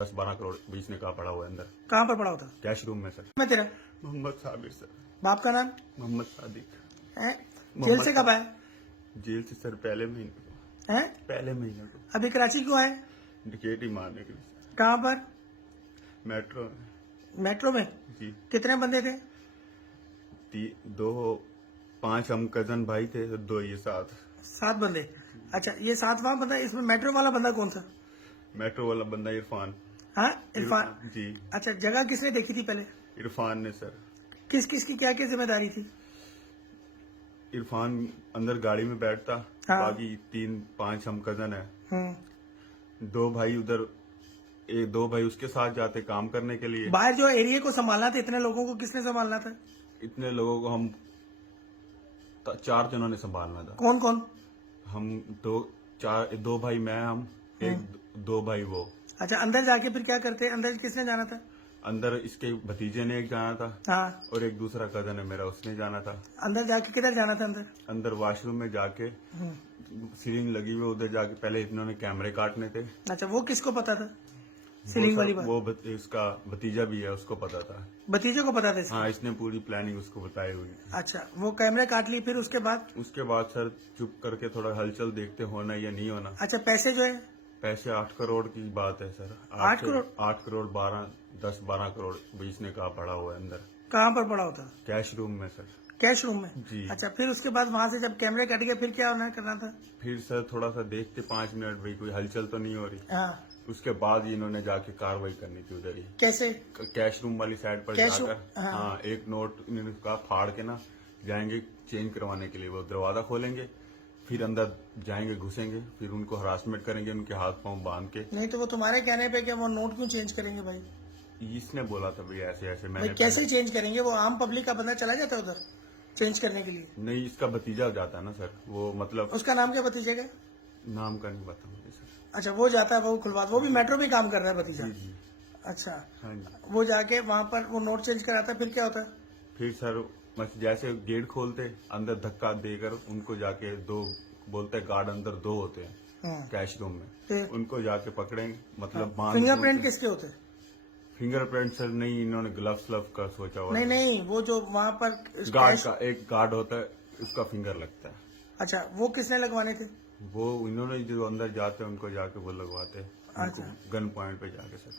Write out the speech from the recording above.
10-12 करोड़ बेचने का पड़ा हुआ है अंदर कहाँ पर पड़ा होता? कैश रूम में सर। मैं तेरा मोहम्मद साबिर सर। बाप का नाम मोहम्मद सादिक। है? जेल से कब आया जेल से सर पहले महीने को। है? पहले महीने को अभी कराची क्यों आए? डिकेट ही मारने के लिए कहाँ पर? मेट्रो में। मेट्रो में? जी। कितने बंदे थे? 5 हम कजन भाई थे, 2 ये 7। 7 बंदे। अच्छा, ये 7वां बंदा, इसमें मेट्रो वाला बंदा कौन सा? मेट्रो वाला बंदा इरफान। हाँ, इरफान जी। अच्छा, जगह किसने देखी थी पहले? इरफान ने सर। किस किस की क्या क्या जिम्मेदारी थी? इरफान अंदर गाड़ी में बैठता, हाँ। बाकी 3-5 हम कजन है। हम्म। 2 भाई उधर, 2 भाई उसके साथ जाते काम करने के लिए। बाहर जो एरिया को संभालना था, इतने लोगों को किसने संभालना था? इतने लोगों को हम 4 जनों ने संभालना था। कौन कौन? हम 2 भाई मैं, हम 2 भाई वो। अच्छा, अंदर जाके फिर क्या करते? अंदर किसने जाना था? अंदर इसके भतीजे ने एक जाना था। हाँ। और एक दूसरा कजन है मेरा, उसने जाना था। अंदर जाके किधर जाना था? अंदर वॉशरूम में जाके सीलिंग लगी हुई, उधर जाके पहले इन्होंने कैमरे काटने थे। अच्छा, वो किसको पता था सीलिंग वाली बात? वो इसका भतीजा भी है, उसको पता था। भतीजे को पता था इसका? हाँ, इसने पूरी प्लानिंग उसको बताई हुई। अच्छा, वो कैमरे काट ली, फिर उसके बाद सर चुप करके थोड़ा हलचल देखते होना या नहीं होना। अच्छा, पैसे जो है? पैसे 8 करोड़ की बात है सर। 8 करोड़? 8 करोड़ 10-12 करोड़ बेचने का पड़ा हुआ है अंदर। कहाँ पर पड़ा होता? कैश रूम में सर। कैश रूम में? जी। अच्छा, फिर उसके बाद वहां से जब कैमरे कट गए, फिर क्या होना करना था? फिर सर थोड़ा सा देखते 5 मिनट, भाई कोई हलचल तो नहीं हो रही। हाँ। उसके बाद ही इन्होंने जाके कार्रवाई करनी थी उधर ही। कैसे? कैश रूम वाली साइड पर कैश जाकर रूम? हाँ। हाँ, एक नोट इन्होंने कहा फाड़ के ना जाएंगे चेंज करवाने के लिए। वो दरवाजा खोलेंगे, फिर अंदर जाएंगे, घुसेंगे, फिर उनको हरासमेंट करेंगे, उनके हाथ पांव बांध के। नहीं तो वो तुम्हारे कहने पे क्या वो नोट क्यों चेंज करेंगे भाई? इसने बोला था भाई ऐसे ऐसे। भाई मैंने कैसे चेंज करेंगे? वो आम पब्लिक का बंदा चला जाता है उधर चेंज करने के लिए? नहीं, इसका भतीजा जाता है ना सर, वो मतलब उसका नाम क्या भतीजे का? नाम का नहीं पता मुझे सर। अच्छा, वो जाता है, वो खुलवा, वो भी मेट्रो में काम कर रहा है भतीजा? जी जी। अच्छा, हाँ जी। वो जाके वहां पर वो नोट चेंज कराता है, फिर क्या होता है? फिर सर बस जैसे गेट खोलते, अंदर धक्का देकर उनको जाके 2 बोलते गार्ड, अंदर 2 होते हैं कैश रूम में, फिर? उनको जाके पकड़ेंगे, मतलब बांध। फिंगरप्रिंट किसके होते हैं? फिंगरप्रिंट सर नहीं, इन्होंने ग्लव्स का सोचा हुआ। नहीं, वो जो वहां पर गार्ड का एक गार्ड होता है, उसका फिंगर लगता है। अच्छा, वो किसने लगवाने थे? वो इन्होंने जो अंदर जाते हैं उनको जाके वो लगवाते हैं, अच्छा। गन पॉइंट पे जाके सर।